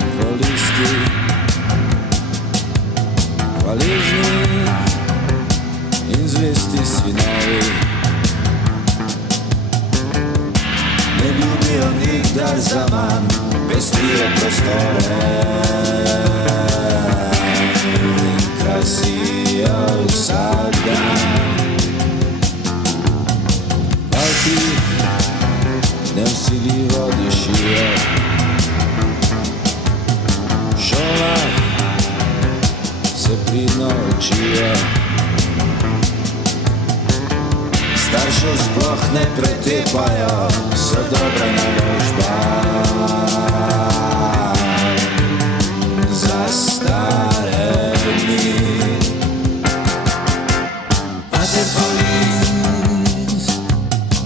Waterpolisti, hvaležni in zvesti sinovi ne ljubijo nikdar zaman, pestrijo prostore in krasijo vsak dan. Avti nevsiljivo dišijo, šola se pridno učijo, staršev sploh ne pretepajo, so dobra naložba za stare dni. Waterpolist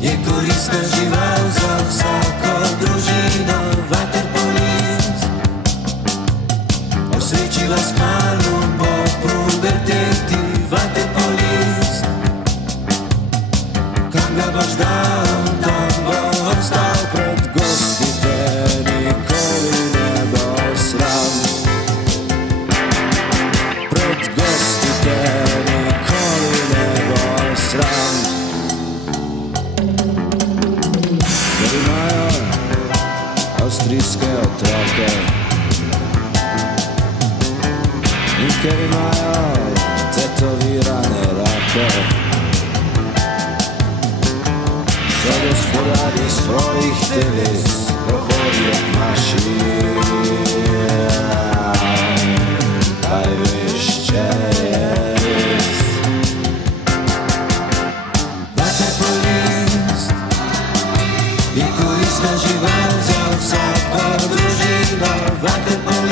je koristna žival za vsako družino. Waterpolist osreči vas kmalu po puberteti. Waterpolist, kam ga boš dal, tam bo obstal. Pred gosti te nikoli ne bo sram, pred gosti te nikoli ne bo sram. Ker imajo avstrijske otroke in ker imajo tetovirane roke, so gospodari svojih teles, pohodijo k maši. Kaj veš, če je res? Waterpolist je koristna žival za vsako družino. Waterpolist